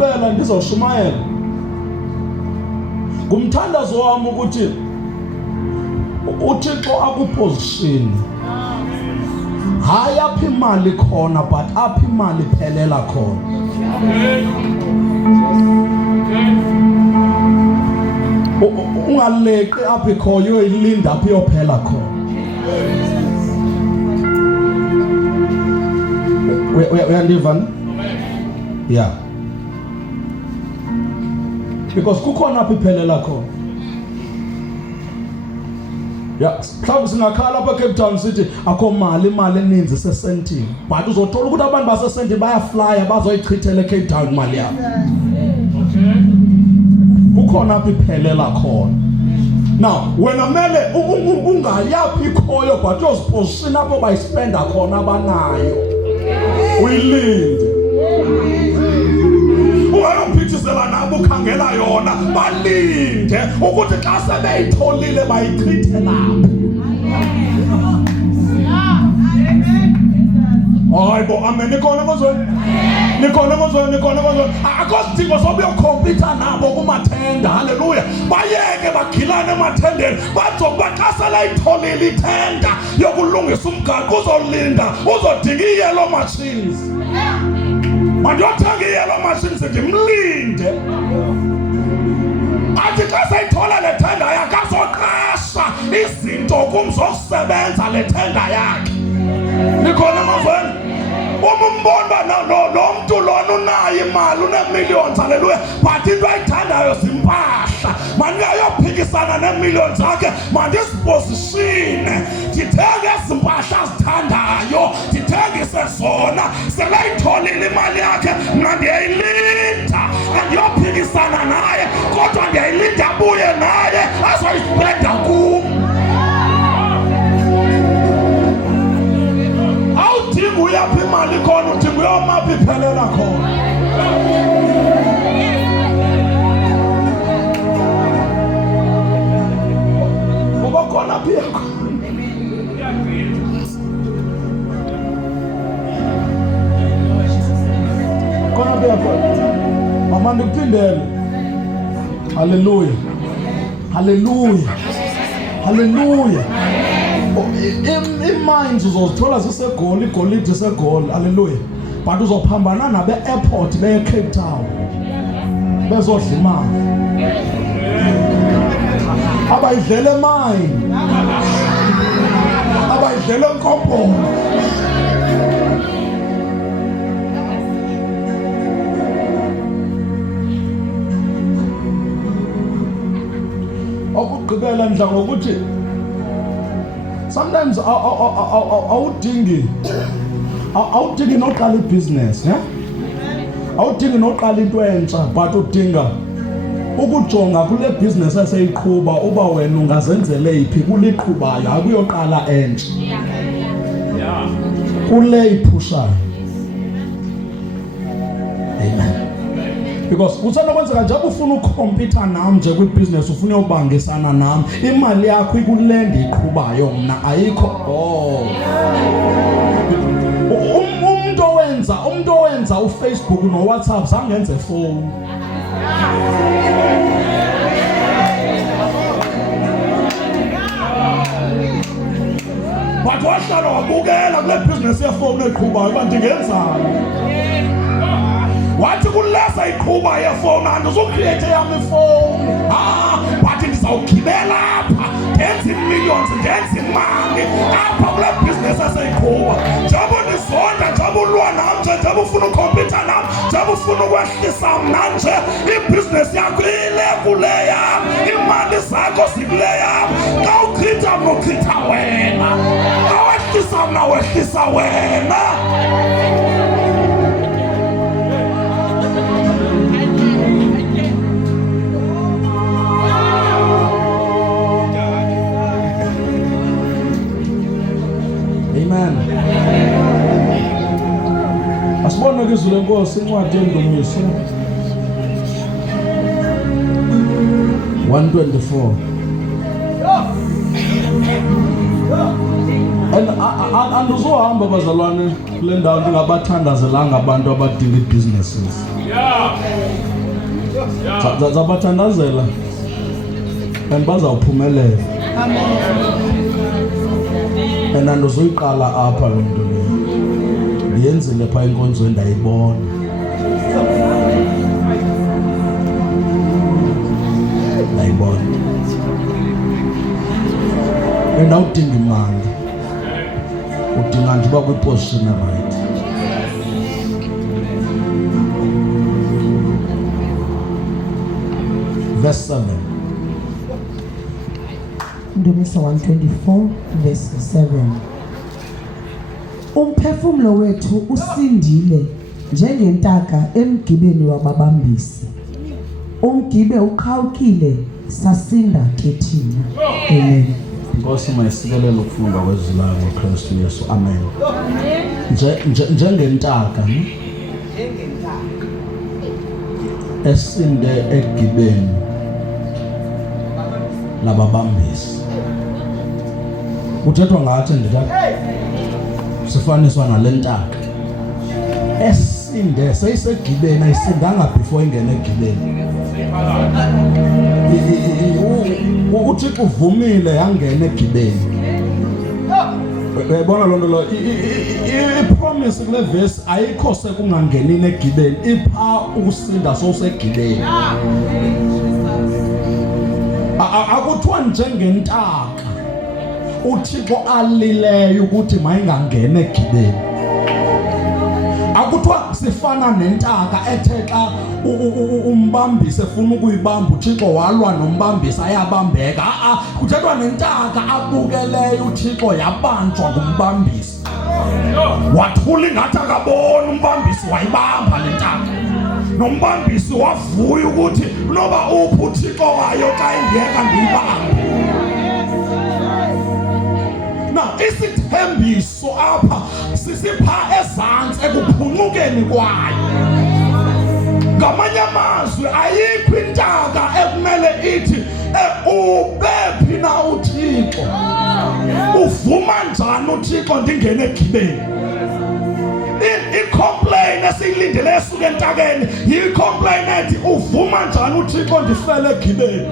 okugqibela ndizawushumayela. Ngumthandazo wami ukuthi uThixo akuposition. Hayi apha imali khona but apha imali phelela khona. Ungaleqi apha ikhoyo uyilinda apha iyophela khona. Uyandiva? Yeah. Because kukhona apha iphelela khona. Yeah, mhlawumbe singakhala apha Cape Town City akho mali eninzi sesentini. But uzothola ukuthi abantu basesentini bayaflya bazoyichithela eCape Town imali yabo. Kukhona apha iphelela khona. Now, wena mele ungayaphi ikhoyo but uyoziposition apho bayispenda khona abanayo. Uyilinde. Ungayophithizela nabo ukhangela yona, balinde ukuthi xa sebeyitholile bayichithe lapho. Hayibo, amen. Nikhona ngozweni. Akosidingo sobe ukhompyutha nabo kumathenda. Haleluya. Bayeke bagilane emathendeni. Bazokuba xa seleyitholile ithenda yokulungisa umgaqo uzolinda, uzodinga i-yellow machines. Mandiyothenga i-yellow machines ndimlinde. Athi xa seyithola le thenda yakhe azoqasha izinto kumzokusebenza le thenda yakhe. Nikhona ngozweni. Umbona lo mntu lona unayo imali, une-millions, haleluya, but into ayithandayo zimpahla. Mandiyayophikisana ne-millions zakhe, mandisiposishine ndithenge ezi mpahla azithandayo, ndithengise zona. Seleyitholile imali yakhe, mna ndiyayilinda. Andiyophikisana naye kodwa ndiyayilinda abuye naye azoyispenda kum. Awudinga uyaphi imali khona, udinga uyomaphi iphelela khona. Ngoba khona aphi yakho. Khona aphi yakho. Mama ndikuphindele. Hallelujah. Hallelujah. Hallelujah. Iminds uzozithola zisegoli, igolide isegoli. Hallelujah. But uzophambana nabe airport beye Cape Town bezodla imali. Abayidlele mine, abayidlele enkompolo. Okugqibela ndla ngokuthi sometimes awudingi noqala ibhizinesi, yeah? Awudingi noqala into entsha, but udinga ukujonga kule business eseyiqhuba uba wena ungazenzele iphi kuliqhubayo, akuyoqala entsha. Kule iphushayo. Amen. Because usenokwenzeka njengoba ufuna ukukhompyutha nam nje kwibusiness, ufuna uyobangisana nam, imali yakho ikule ndiqhubayo mna ayikho. Umuntu owenza uFacebook noWhatsApp zangenze phone. But wahlala wabukela kule business yefone eqhubayo uba ndingenzani. Wathi kulesa iqhuba yefone andizocreate eyam ifone. But ndizawugibela apha ndenze millions, ndenze imali apha kule business eseyiqhuba. Njengoba ndizonda, njengoba ulwa nam nje, njengoba ufuna ukhompyutha nam, njengoba ufuna ukwehlisa mna nje, ibhizinesi yakho ile kule yam, imali zakho zikule yam. Xa uchitha mna uchitha wena, xa wehlisa mna wehlisa wena. Amen. Asibone ke izulu lenkosi incwadi yendumiso 124. Andizohamba bazalwane kule ndawo ndingabathandazelanga abantu abadinga businesses. Zabathandazela and bazawuphumelela. And andizoyiqala apha lo nto leyo. Ndiyenzile phaa enkonzweni ndayibona. And awudinga imali. Udinga nje uba kwiposition right. Verse 7. Ndomisa 124 verse 7. Umphefumlo wethu usindile njengentaka emgibeni wababambisi. Umgibe uqhawukile, sasinda ke thina. Amen. Nkosi mayisikelele ukufunda kwezilanga ngoKristu Yesu. Amen. Njengentaka esinde egibeni lababambisi. Kuthethwa ngathi ndithatha sifaniswa nale ntaka esinde seyisegibeni, ayisindanga before ingene egibeni. UThixo uvumile yangena egibeni. Uyabona loo nto lo, ipromise kule verse ayikho sekungangenini egibeni, ipha ukusinda sowusegibeni. Akuthiwa njengentaka uThixo alileyo ukuthi mayingangena egibeni. Akuthiwa sifana nentaka ethe xa umbambisi efuna ukuyibamba uThixo walwa nombambisi ayabambeka. Kuthethwa nentaka abukeleyo uThixo yabanjwa ngumbambisi. Wathula ingathi akabona umbambisi wayibamba le ntaka. Nombambisi wavuya ukuthi noba uphi uThixo wayo xa ingeka ndiyibambe. Isithembiso apha sisipha ezantsi ekuphunukeni kwayo. Ngamanye amazwi ayikho intaka ekumele ithi ubephi na uThixo. Uvuma njani uThixo ndingene egibeni? I-complain esiyilindele esuke entakeni yi-complain ethi uvuma njani uThixo ndifele egibeni.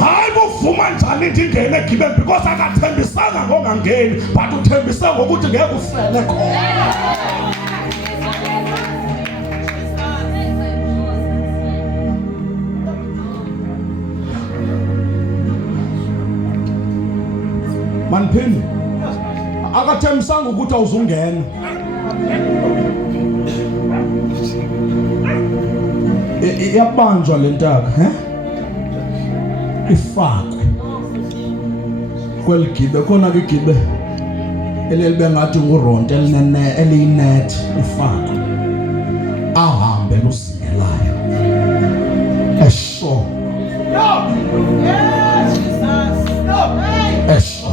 Hayi uvuma njani ndingene egibeni because akathembisanga ngongangeni, but uthembise ngokuthi ngeke ufele khona. Manphini akathembisanga ukuthi awuzungena. Iyabanjwa le ntaka, ifakwe kweligibe. Khona ke igibe elelibe ngathi nguronto eliyinethi, ifakwe ahambe lusingelayo esho esho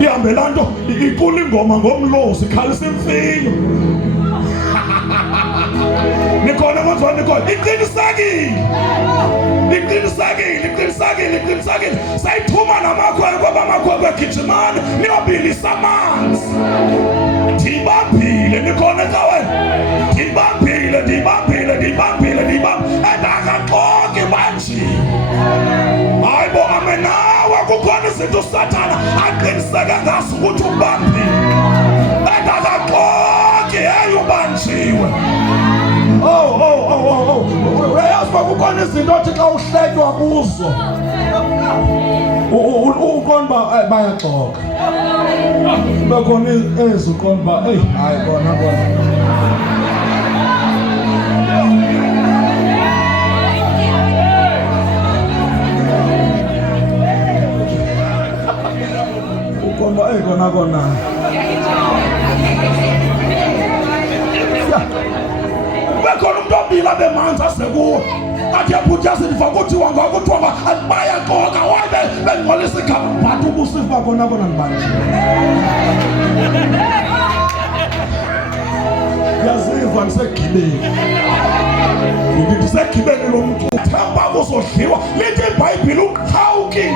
ihambe laa nto icula ingoma ngomlozi ikhalisa imfino. Nikhona manje nikhona iqinisekile sayithuma namakhwenkwe ngoba amakhwenkwe egijimana niyobilisa amanzi. Ndibambile nikhona ecaweni, ndibambile endakaxoki banjiwe. Hayi bo amenawe kukhona izinto uSathana aqiniseke ngazo ukuthi ubambile endakaxoki ubanjiwe. Uyazi uba kukhona izinto othi xa uhletywa kuzo uqonda uba bayaxoka. Bekhona ezi uqonda uba hayi bona uqonda kona bekhona umuntu obila bemanzi asekuwo athi yaphuthi yasindiva kuthiwa ngakuthiwa bayaxoka wabe bengcolisa igama but ubusifa kona ndibanje. Yaziva ndisegibeni, ndisegibeni lo mntu uthemba kuzodliwa lithi iBhayibhile uqhawukile.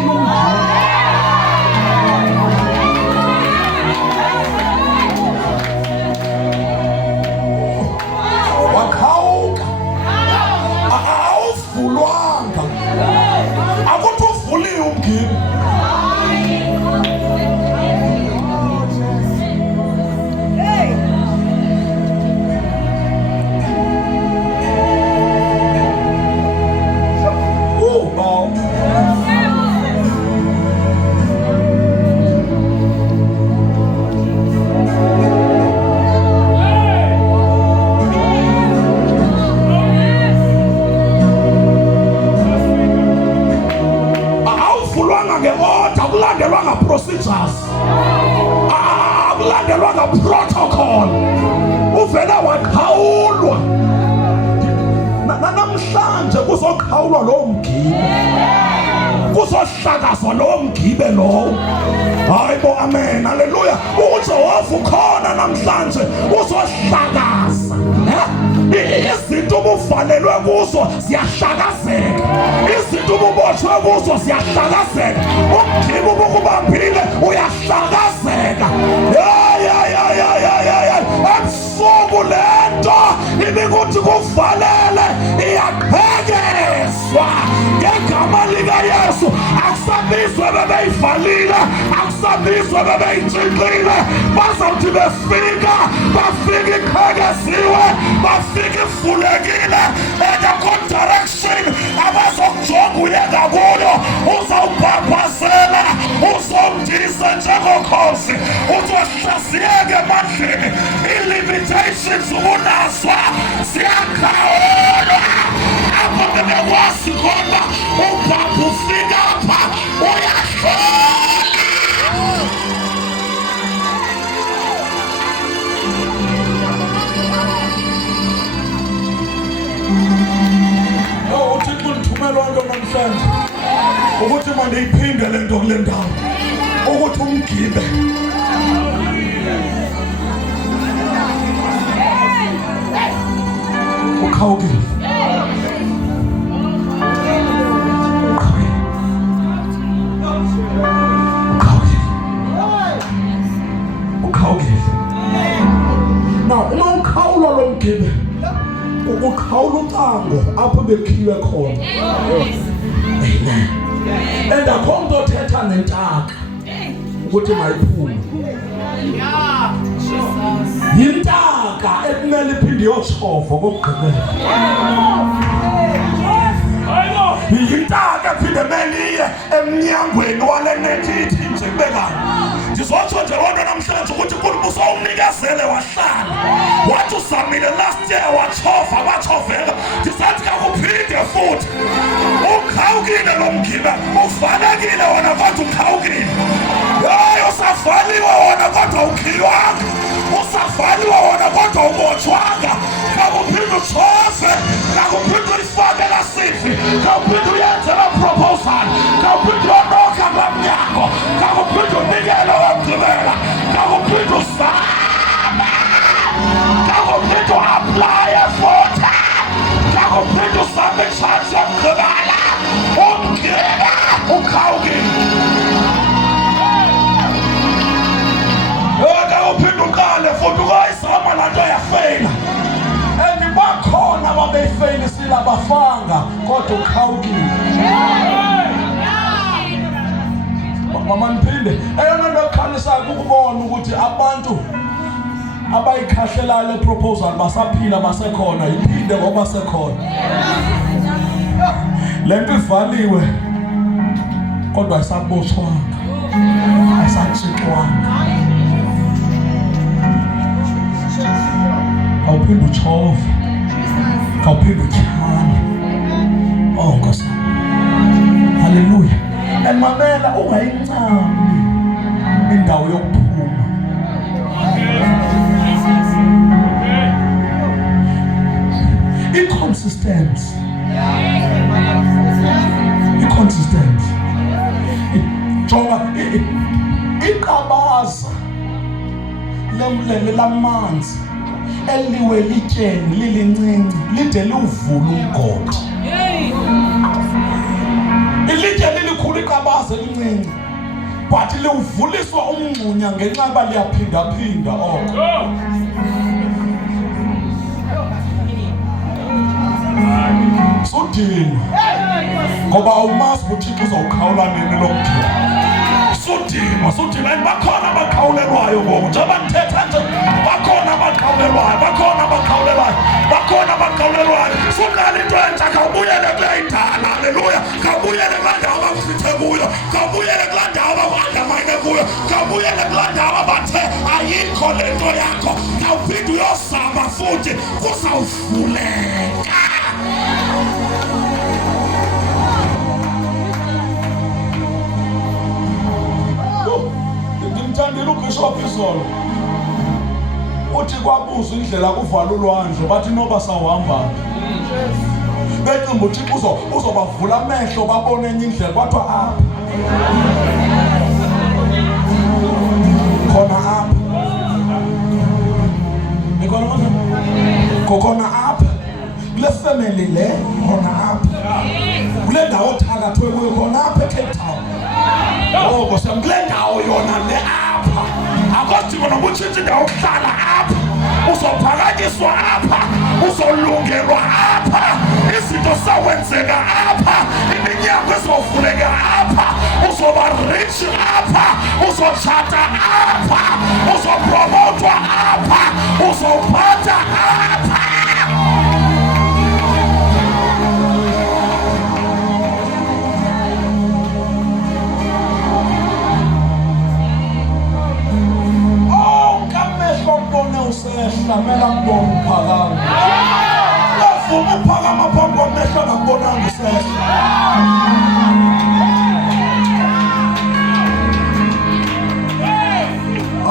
kuzoqhawulwa namhlanje, kuzoqhawulwa lowo mgibe, kuzohlakazwa lowo mgibe lowo. Hayibo, amen, haleluya. uJehova ukhona namhlanje, uzohlakaza. Izinto ubuvalelwe kuzo ziyahlakazeka, izinto ububotshwe kuzo ziyahlakazeka, umgibe ubukubambile uyahlakazeka. Ebusuku lento ibikuthi kuvalele iyaqhekezwa ngegama likaYesu. Akusabizwe bebeyivalile, akusabizwe bebeyitshixile. Bazawuthi befika, bafika iqhekeziwe, bafika ifulekile. Engekho direction abazokujonga uyeka kuyo, uzawubhabhazela, uzomdisa njengokhozi, uzohlaziyeka emandleni. I-limitations ukunazwa ziyakhawulwa. Apho bebekwazi khona ubhabha ufika apha uyahlola. uThixo undithumela lonto namhlanje ukuthi mandiyiphinde le nto kule ndawo, ukuthi umgibe uqhawukile. Now, uma uqhawula lo mgibe, uqhawula ucango apho bekhiwe khona. Amen. And akho mntu othetha nentaka ukuthi mayiphume. Yintaka ekumele iphinde iyotshova okokugqibela. Yintaka ephinde emele iye emnyangweni wale nethi ithi nje kube kanti. Ndizotsho nje loo nto namhlanje ukuthi kulibuso umnikezele wahlala, wathi uzamile last year watshova watshofela. Ndisathi kakuphinde futhi uqhawukile lo mgibe, uvalekile wona kodwa uqhawukile. Hayi, usavaliwe wona kodwa ukhiwanga, usavaliwe wona kodwa ubotshwanga. Kakuphinde utshove, kakuphinde uyifake la CV, kakuphinde uyenze la proposal, kakuphinde uyonoka kwamnyango, kakuphinde unikele wokugqibela, kakuphinde uzame, kakuphinde uaplaye futhi, kakuphinde uzame itshansi yokugqibela. Umgibe uqhawukile. Kakuphinde uqale futhi ukuyizama laa nto yafeyila. And bakhona ababeyifeyisile abafanga kodwa uqhawukile. Mama niphinde, eyona nto ekhanisayo ukubona ukuthi abantu abayikhahlelayo le proposal basaphila, basekhona. Iphinde ngoba sekhona. Le nto ivaliwe kodwa ayisabotshwanga, ayisatshixwanga. Kawuphinde utshove, kawuphinde utyhale. Oh Nkosi, haleluya. And mamela, ungayincami indawo yokuphuma. I-consistency, i-consistency. Jonga iqabaza lamanzi eliwe lityeni lilincinci lide liwuvule umgodi. Ilitye lilikhulu iqabaza elincinci, but liwuvuliswa umngxunya ngenxa yoba liyaphinda-phinda oko. Sudinwa ngoba awumazi ukuthi uThixo uzawuqhawula nini lo mgibe. Sudinwa. And bakhona abaqhawulelwayo ngoku njengoba ndithetha nje, bakhona abaqhawulelwayo, bakhona abaqhawulelwayo. Suqala into entsha, khawubuyele kule idala. Haleluya. Khawubuyele kulaa ndawo abakufithe kuyo, khawubuyele kulaa ndawo abaku-andamine kuyo, khawubuyele kulaa ndawo abathe ayikho le nto yakho. Khawuphinde uyozama futhi, kuzawuvuleka. Ndimthandile uBishop izolo. uthi kwabuza indlela kuvala ulwandle bathi noba sawuhamba becimba uThixo uzobavula amehlo babone enye indlela kwathiwa apha khona apha khona apha kule family le khona apha kule ndawo thakathwe kuyo khona apha eCape Town Nkosi kule ndawo yona le apha akudinga noba utshintshe indawo yokuhlala apha uzophakanyiswa apha uzolungelwa apha izinto zawenzeka apha iminyango izovuleka apha uzoba rich apha uzotshata apha uzopromotwa apha uzophatha apha usehla mela mbona uphakama uvuma uphakama phambi kwamehlo angakubonanga usehla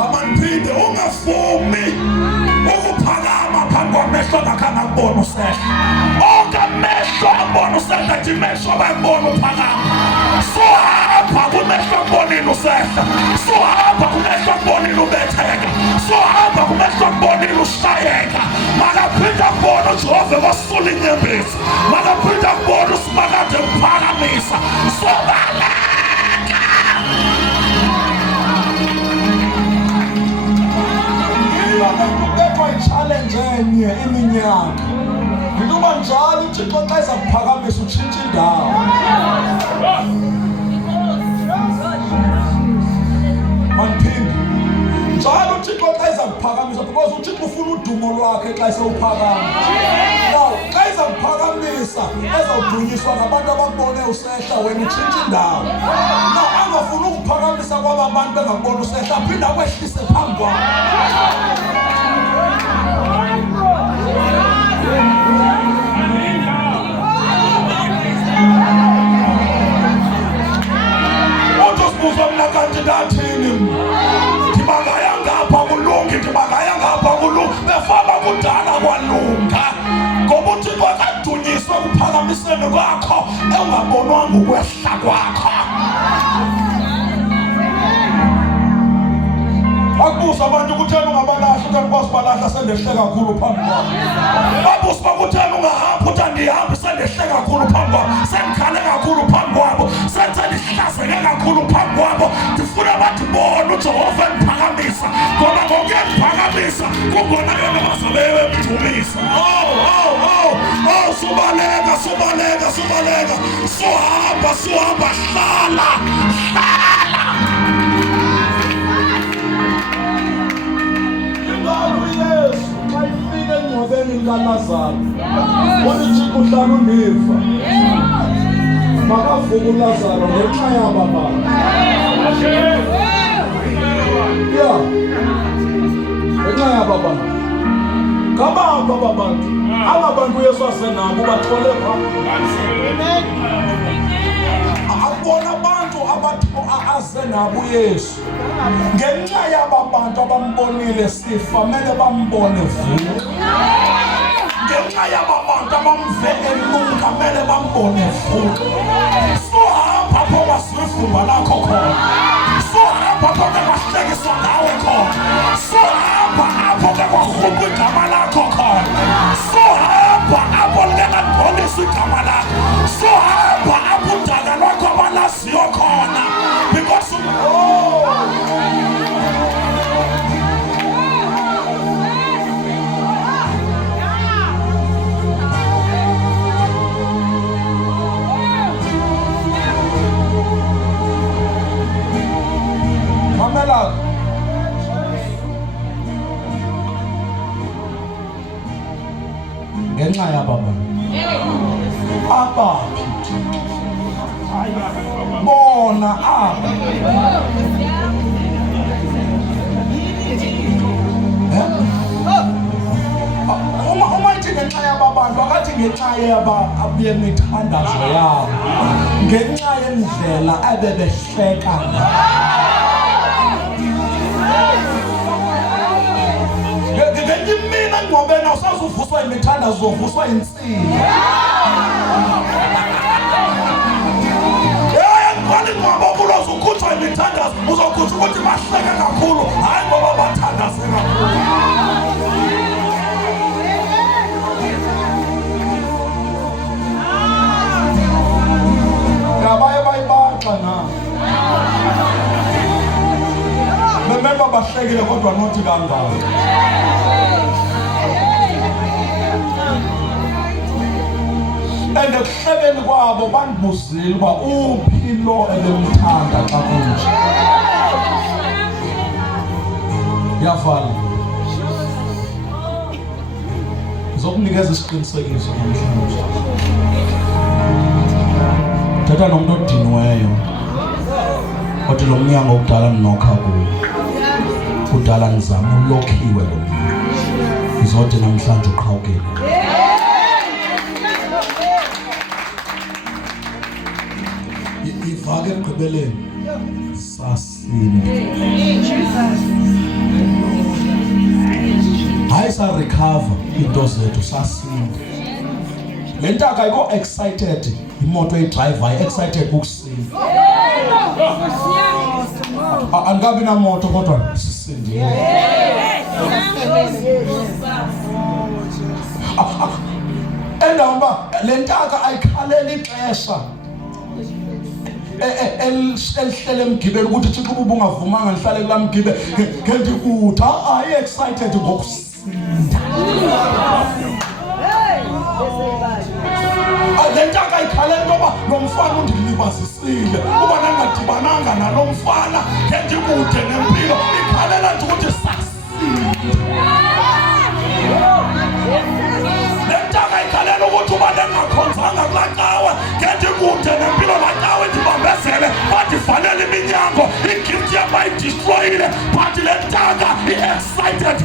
amanphinde ungavumi ukuphakama phambi kwamehlo angakhange akubona usehla onke amehlo abona usehla athi mehlo bayibona uphakama sohamba kumehlo akubonile usehla sohamba kumehlo akubonile ubetheka sohamba kumehlo akubonile ushayeka makaphinde akubona uJehova wasula inyembezi makaphinde akubona usimakade uphakamisa sobaleka kubekwa i-challenge enye iminyaka ukuba njalo uThixo xa ezakuphakamisa utshintshe indawo manphinde njalo uThixo xa ezakuphakamisa because uThixo ufuna udumo lwakhe xa esewuphakama now xa ezakuphakamisa ezawudunyiswa ngabantu abakubone usehla wena utshintshe indawo now angafuni ukuphakamisa kwaba bantu bengakubona usehla aphinde akwehlise phambi kwabo uzibuza mna kanti ndathini ndibangaya ngapha kulungi ndibangaya ngapha kulungi befaba kudala kwalunga ngoba uThixo akadunyiswe kuphakamiseni kwakho ewungabonwanga ukwehla kwakho akubuza abantu kutheni ungabalahla utheni kwasibalahla sendehle kakhulu phambi kwabo babuza uba kutheni ungahamba uthi andihamba sendehle kakhulu phambi kwabo sendikhale kakhulu phambi kwabo senze ndihlazeke kakhulu phambi kwabo ndifuna bathi bona uJehova endiphakamisa ngoba ngokuyandiphakamisa kungona yena bazabe bemdumisa subaleka suhamba hlala Yesu xa ifika engcwabeni likaLazaro uThixo uhlala undiva makavuke uLazaro ngenxa yaba bantu ngenxa yaba bantu ngabaphi aba bantu aba bantu uYesu asenabo bathole phambi akubona abantu azenabo uYesu ngenxa yaba bantu abambonile sifa mele bambone vuka ngenxa yaba bantu abamve elunga mele bambone vuka sohamba apho kwasivumba lakho khona sohamba apho kwahlekiswa ngawe khona sohamba apho kwakhupha igama lakho khona sohamba apho lingangcolisa igama lakho sohamba apho udaka lwakho abalaziyo khona because Mamela ngenxa yababa abaphi bona apha uma ithi ngenxa yabantu akathi ngenxa yemithandazo yabo ngenxa yendlela abebehleka emgubeni awusazuvuswa imithandazo, uzovuswa insini. Kwali ngoba ubulozo ukhutshwa imithandazo, uzokhutshwa ukuthi bahleke kakhulu, hayi ngoba bathandaze kakhulu. Ngabaye bayibaxa na. Bemeba bahlekile kodwa nothi kangaka. And ekuhlekeni kwabo bandibuzile uba uphi lo ebemthanda xa kunje. Yavala. Ngizokunikeza isiqinisekiso namhlanje. Thetha nomuntu odiniweyo. Kodwa lo mnyango ukudala ninokha kuwo. Kudala nizama ulokhiwe lo mnyango. Ngizothi namhlanje uqhawukile. Ivake ekugqibeleni sasinda. Hayi sa-recover into zethu, sasinda. Le ntaka ayikho excited, imoto eyidrayivayo excited ukusinda. Angabi namoto kodwa sisindile. Endaba le ntaka ayikhaleli ixesha elihlele emgibeni ukuthi uThixo uba ungavumanga ngihlale kula mgibe ngendikuthi ayi excited ngokusinda. Le ntaka ayikhaleli ngoba lo mfana undilibazisile, uba nangadibananga nalo mfana ngendikude nempilo, ikhalela nje ukuthi sasinda. Le ntaka ayikhalela ukuthi uba nengakhonzanga kulaa cawe ngendikude nempilo, laa cawe ndibambezele bandivalele iminyango, igift yam bayidistroyile, but le ntaka i-excited.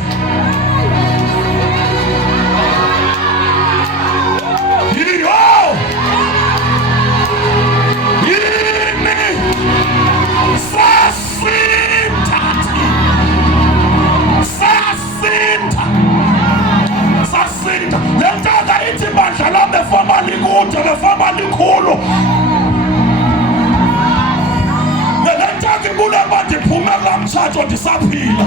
Yo! Yini! Sasinda! Sasinda! Sasinda! Le ntaka ithi bandla lam befama likude, befama likhulu. Le ntaka ibuleba ndiphume kulaa mtshato ndisaphila.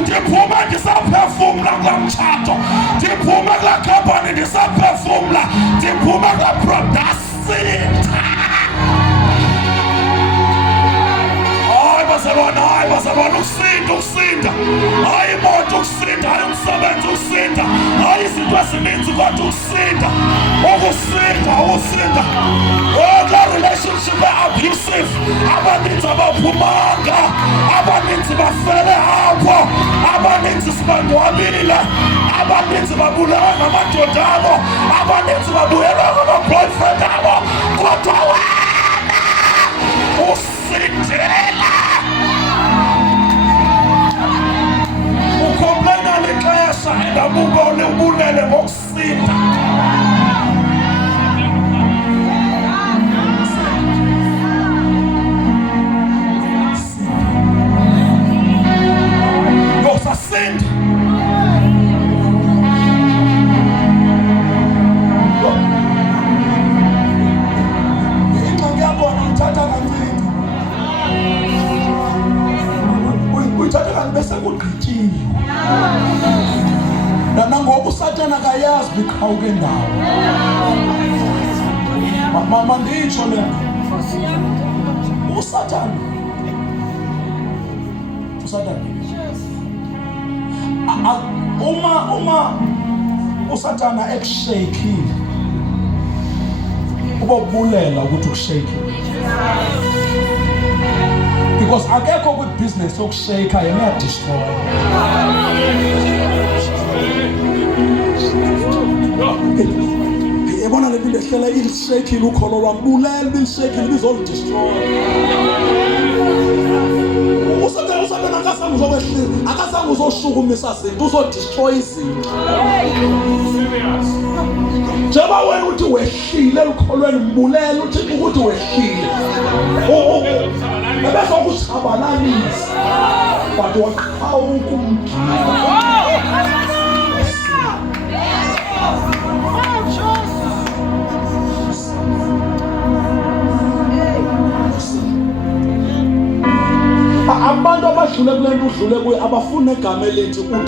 Ndiphume ndisaphefumla kulaa mtshato, ndiphume kulaa khampani ndisaphefumla, ndiphume kulaa product. Hayi bazalwana, ukusinda. Hayi imoto ukusinda, hayi umsebenzi ukusinda, hayi izinto ezininzi kodwa ukusinda. Kulaa relationship abusive, abaninzi abaphumanga, abaninzi bafele apho, abaninzi sibangcwabile, abaninzi babulawa ngamadoda abo, abaninzi babuyelwa ngama-boyfriend abo, kodwa wena usindela. Ukhomplena lixesha endabukole ubulele ngokusinda. Sasinda. Ingxaki yakona uyithatha kancinci. Uyithatha kanti bese kugqityiwe. Nangoku uSatana akayazi uqhawuke ndawo. Mama nditsho le uSatana. Uma uSatana ekushayekile, ubobulela ukuthi ukushayekile. Because akekho kwi business yokushayeka yena destroy. Yebona le mpilo ehlela ilishayekile ukholo lwam, bulela ilishayekile bizol destroy. USatana akazange uzoshukumisa izinto, uzodestroy izinto. Njengoba wena uthi wehlile ekholweni, mbulela uthi ukuthi wehlile. Ebese ukusabalalisa, but waqhawuka umgibe. abadlule kuye abafuna igama elithi uthando.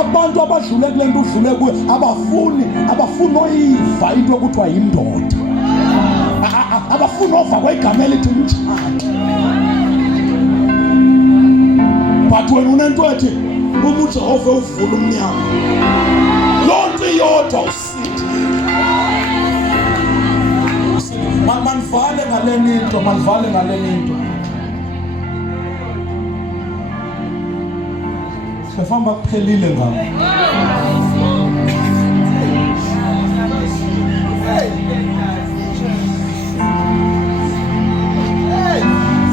Abantu abadlule kule nto udlule kuye abafuni oyiva into ekuthiwa yindoda. Abafuni ova kwegama elithi umtshato. But wena unento ethi uma uJehova uvula umnyango, loo nto iyodwa usithi manivale ngale nto. Sefamba kuphelile ngabo.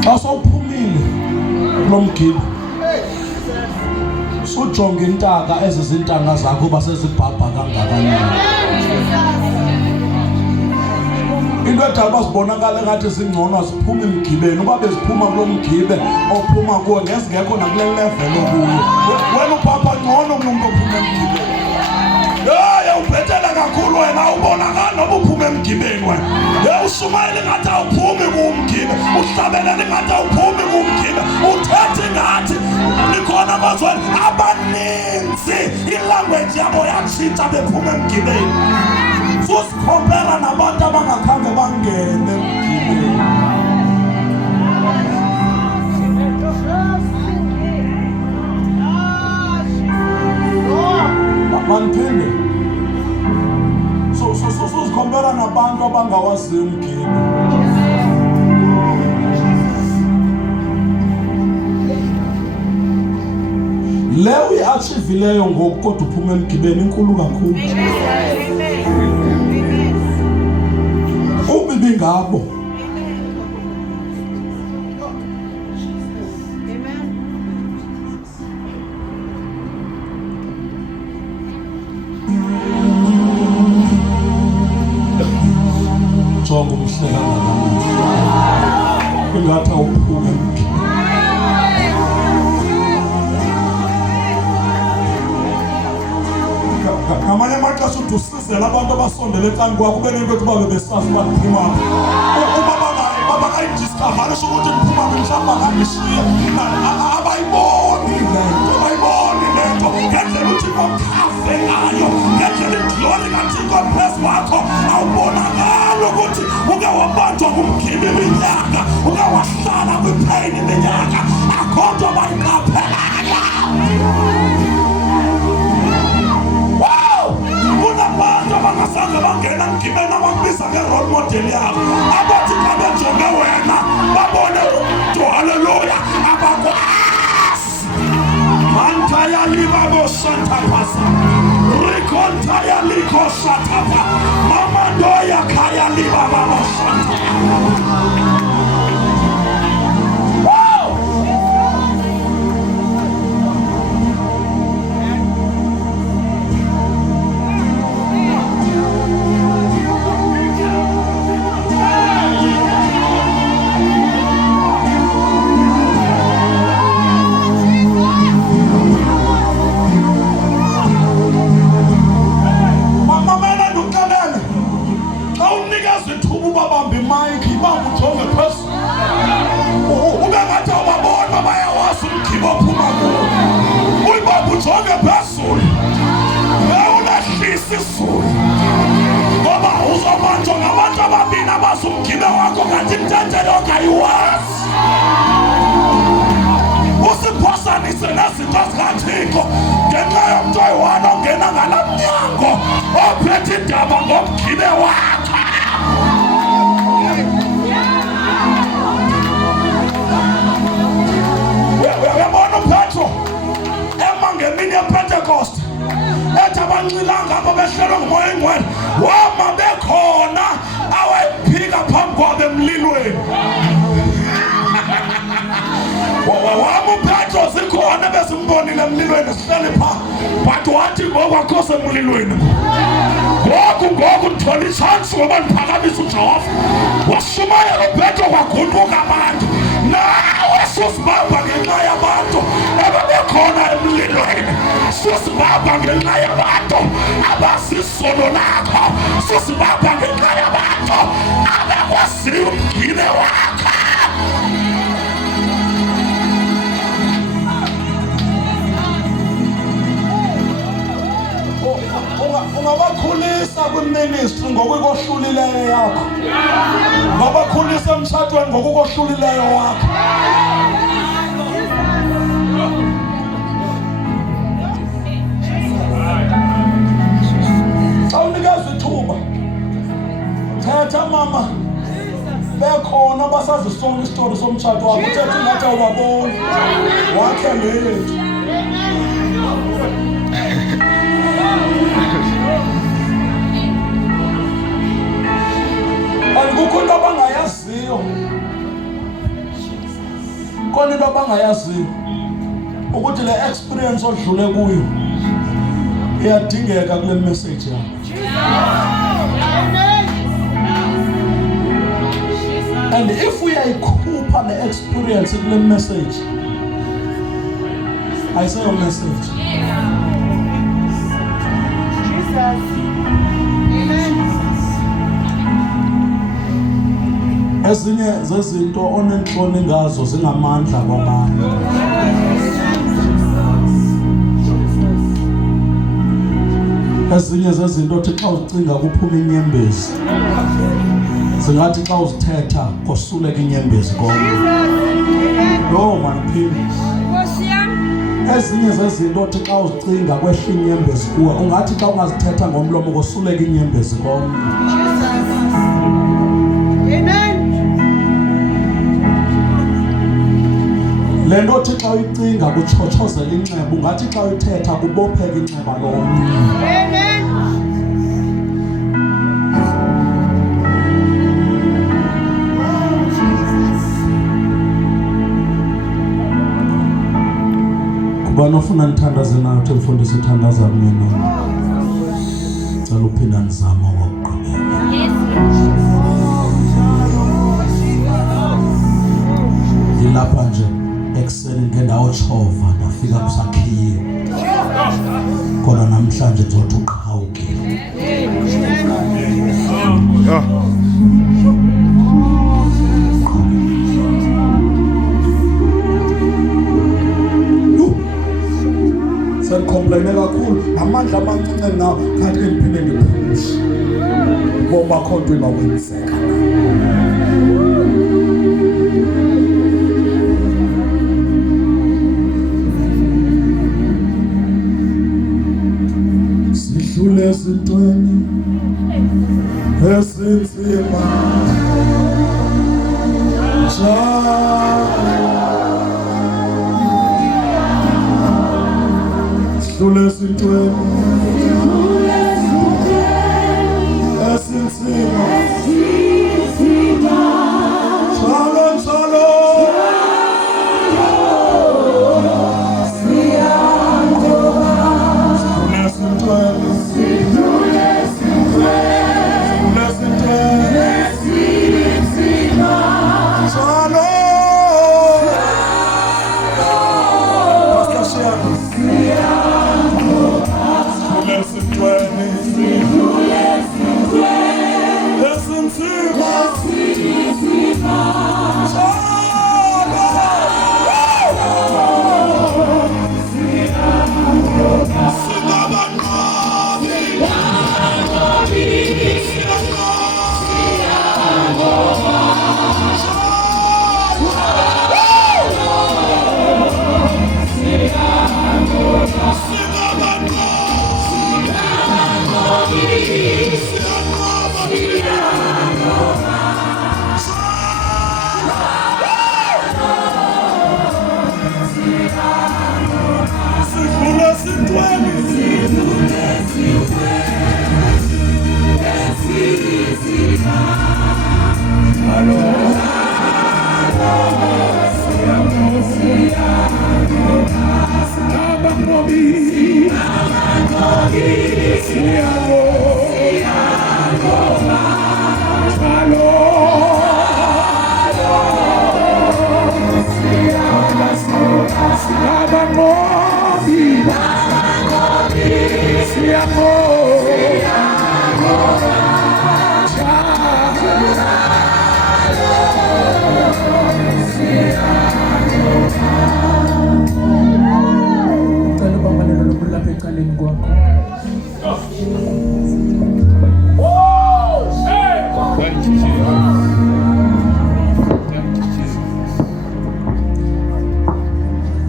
Xa sawuphumile kulo mgibe, sujonga intaka ezizintanga zakho basezibhabha kangakanani. Into edala sibonakala ngathi zingcono ziphuma emgibeni. Uba beziphuma kulo mgibe ophuma kuwo ngezingekho nakule level okuyo, wena upapa ngcono kunomuntu ophuma emgibeni. Ubhetele kakhulu wena, ubonakala noba uphuma emgibeni wena. Ushumayele ngathi awuphumi kumgibe, uhlabelele ngathi awuphumi kumgibe, uthethe ngathi nikhona abazweni abaninzi ilanguage yabo yatshintsha bephuma emgibeni. Susikhompera nabantu abangakhange bangene emgibeni. Manphinde susikhompera nabantu abangawaziyo umgibe. Le uyi-achivileyo ngoku kodwa uphuma emgibeni inkulu kakhulu. Ubibi ngabo. Jonga umhleka kangakanani, ingathi awuphume emgibeni. Ngamanye amaxesha uthi usizela abantu abasondele ecani kwakho ube nento ethi babe besazi uba ndiphumaphi. Uba bakayidiscavare sho ukuthi ndiphumaphi mhlawumbi bakandishiya. Abayiboni le nto ngendlela uThixo khave ngayo, ngendlela iglori kaThixo phezu kwakho. Awubonakali ukuthi uke wabanjwa ngumgibe iminyaka, uke wahlala kwipheyini iminyaka, akho nto bayiqaphela. Kunabantu abangasange bangena emgibeni abakubiza nge-role model yabo, abathi xa bejonge wena babone umntu, haleluya, abakwazi. Mantaya libabo shatapasa, rikontaya liko shatapa, mamandoya kaya libabo shatapa. Umgibe wakho ngathi mthethe ongayiwazi, usiphosanise nezinto zikaThixo ngenxa yomntu oyi-one ongena ngala mnyango ophethe indaba ngomgibe wakho. Uyabona uPetro ema ngemini yePentecost ethi abancilanga apha behlelwe ngumoya oyingcwele, wama bekhona awayiphika phambi kwabo emlilweni. Wama uPetro zikhona bezimbonile emlilweni sihleli phaa, but wathi ngoku akho semlilweni. Ngoku ndithola itshansi ngoba ndiphakamisa uJehova. Washumayela uPetro kwaguquka abantu. Nawe susibamba ngenxa yabantu ababekhona emlilweni, susibamba ngenxa yabantu abazisono lakho, susibamba ngenxa yabantu wakho abakwaziyo umgibe wakho. Ungabakhulisa kwiministry ngokukohlulileyo yakho. Ungabakhulisa emtshatweni ngokukohlulileyo wakho. Xa unikeza ithuba, thetha mama, bekhona abasazisonga isitori somtshato wakho, uthetha ingathi awubaboni, wakhe ngethu. Kukho into abangayaziyo, khona into abangayaziyo ukuthi le experience odlule kuyo iyadingeka kule message yakho. And if uyayikhupha le experience kule message, ayiseyo message. Ezinye zezinto onenhloni ngazo zingamandla kwabanye. Ezinye zezinto othi xa uzicinga kuphuma inyembezi, singathi xa uzithetha kosuleka inyembezi komnye. Lo maniphini. Ezinye zezinto othi xa uzicinga kwehla inyembezi kuwe, ungathi xa ungazithetha ngomlomo kosuleka inyembezi komnye. Le nto othi xa uyicinga kutshotshozelwa inxeba, ungathi xa uyithetha kubopheka inxeba lomnye. Amen. Kubani ofuna nithandaze nathi mfundisi uthandaza mina? Cela uphinda nizama wakugqibela. Yilapha nje ekuseni ngendawo tshova ndafika kusakhiyiwe. Kodwa namhlanje ngizothi uqhawukile. Sengicomplaine kakhulu amandla amancinci nawo ngathi ngiphinde ngiphumishe. Ngoba khona into ibakwenzeka. Sidlule ezintweni ezinzima. Sidlule ezintweni ezinzima.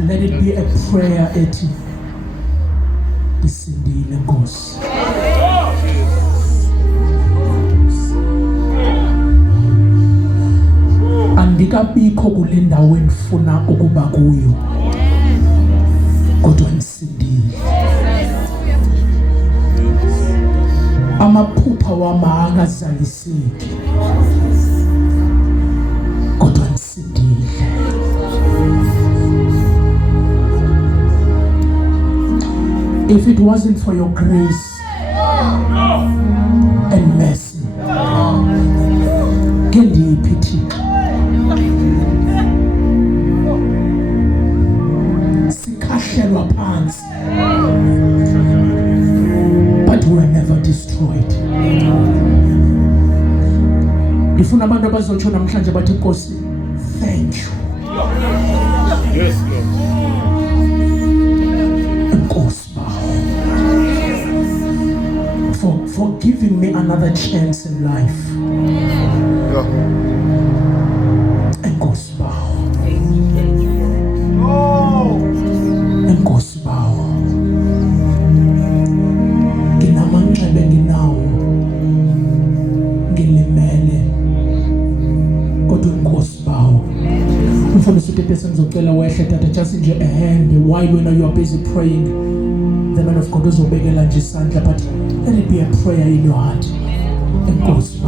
Let it be a prayer ethi isindile Nkosi. Andikabikho kule ndawo endifuna ukuba kuyo, kodwa ndisindile. Amaphupha wami akazaliseki, kodwa ndisindile. If it wasn't for your grace and mercy, ngendiyiphi Thixo? Sikhahlelwa phansi, but we were never destroyed. Ngifuna abantu abazotsho namhlanje bathi Nkosi, thank you. Yes, Lord. Nkosi for giving me another chance in life. Nkosi Nkosi nginamanxeba nginawo, ngilimele, kodwa Nkosi Mfundisi Tetese ngizocela wehle tata just nje ehambe while when you are busy praying. The man of God uzobekela nje isandla, but let it be a prayer in your heart. Nkosi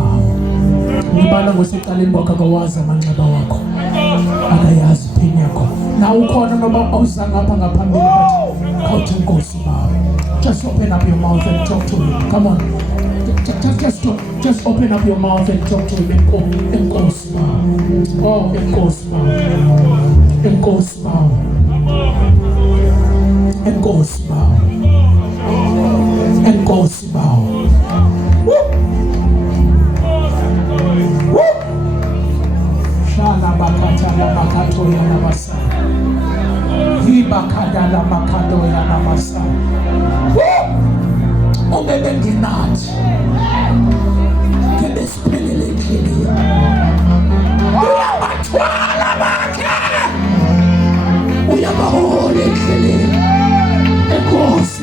ngibala ngosecaleni kwakho akawazi amanxeba wakho, akayazi iphini yakho. Na ukhona noma awuzange apha ngaphambili, but khawuthi Nkosi just open up your mouth and talk to him. Come on, just open up your mouth and talk to him. Nkosi oh Nkosi Nkosi Nkosi Nkosi Shala bakata la bakato ya na masa. Hiba kada la makado ya na masa. Obebe nginat. Kebe spelele kili. Uyabatwala bakhe. Uyabahole kili. Nkosi